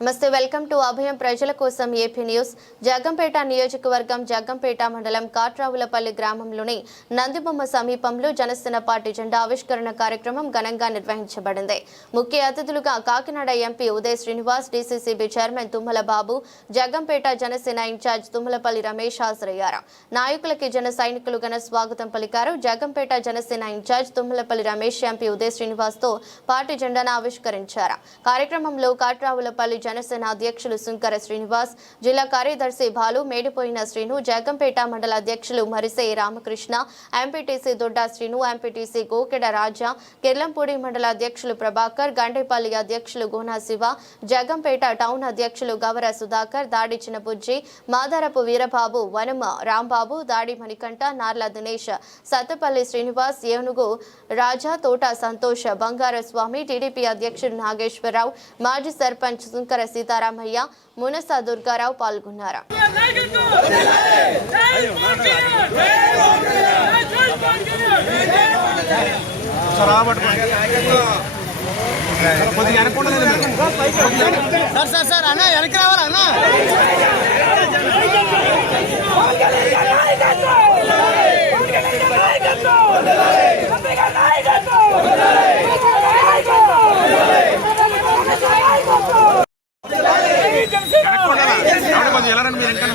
నమస్తే welcome to అభయం ప్రజల కోసం ఏపీ న్యూస్. జగ్గంపేట నియోజకవర్గం జగ్గంపేట మండలం కాట్రావులపల్లి గ్రామంలోని నందిబొమ్మ సమీపంలో జనసేన పార్టీ జెండా ఆవిష్కరణ కార్యక్రమం ఘనంగా నిర్వహించబడింది. ముఖ్య అతిథులుగా Kakinada MP Uday Srinivas DCCB chairman Tummala Babu Jaggampeta Janasena incharge Tummalapalli Ramesh హాజరయ్యారు. నాయకులకి జన సైనికులు ఘన స్వాగతం పలికారు జగ్గంపేట జనసేన ఇన్ఛార్జ్ తుమ్మలపల్లి రమేష్ ఎంపీ ఉదయ్ శ్రీనివాస్తో పార్టీ జెండాను ఆవిష్కరించారు. కార్యక్రమంలో కాట్రావులపల్లి జనసేన అధ్యక్షులు సుంకర శ్రీనివాస్ జిల్లా కార్యదర్శి భాలు మేడిపోయిన శ్రీను జగంపేట మండల అధ్యక్షులు మరిసే రామకృష్ణ ఎంపీటీసీ దొడ్డా శ్రీను ఎంపీటీసీ గోకెడ రాజా కిర్లంపూడి మండల అధ్యక్షులు ప్రభాకర్ గండేపల్లి అధ్యక్షులు గోనా శివ జగంపేట టౌన్ అధ్యక్షులు గవర సుధాకర్ దాడి చిన్నబుజ్జి మాదారపు వీరబాబు వనమ రాంబాబు దాడి మణికంఠ నార్ల దినేష్ సత్తపల్లి శ్రీనివాస్ ఏనుగు రాజా తోట సంతోష్ బంగారస్వామి టీడీపీ అధ్యక్షుడు నాగేశ్వరరావు మాజీ సర్పంచ్ సుంకర సీతారామయ్య మునస దుర్గారావు పాల్గొన్నారు. సార్ సార్ సార్ అన్న వెనక్కి రావాలన్నా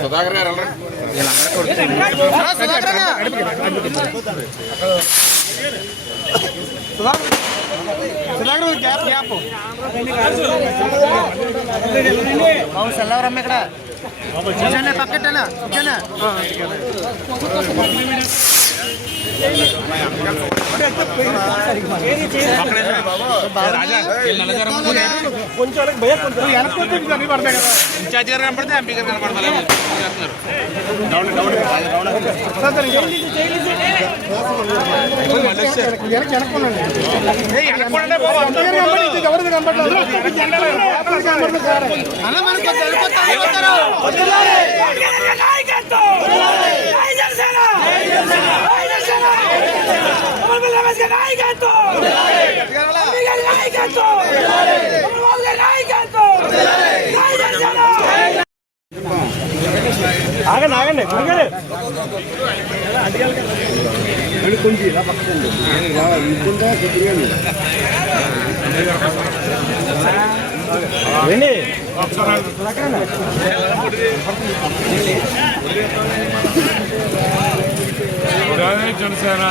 సుధాకర్ గారు సుధాకర్ గ్యాప్ గ్యాప్ బాబు సెల్లవరమ్మ ఇక్కడ కూర్చోండి పక్కన కూర్చోండి ఇన్ఛార్జ్ గారు కనపడితే ఎంపీ గారు కనపడతారు అన్న మనకు కొంచెం వెళ్ళిపోతాం, వెళ్ళిపోతారు. ఆగండి ఆగండి ఆగండి. రండి జనసేన!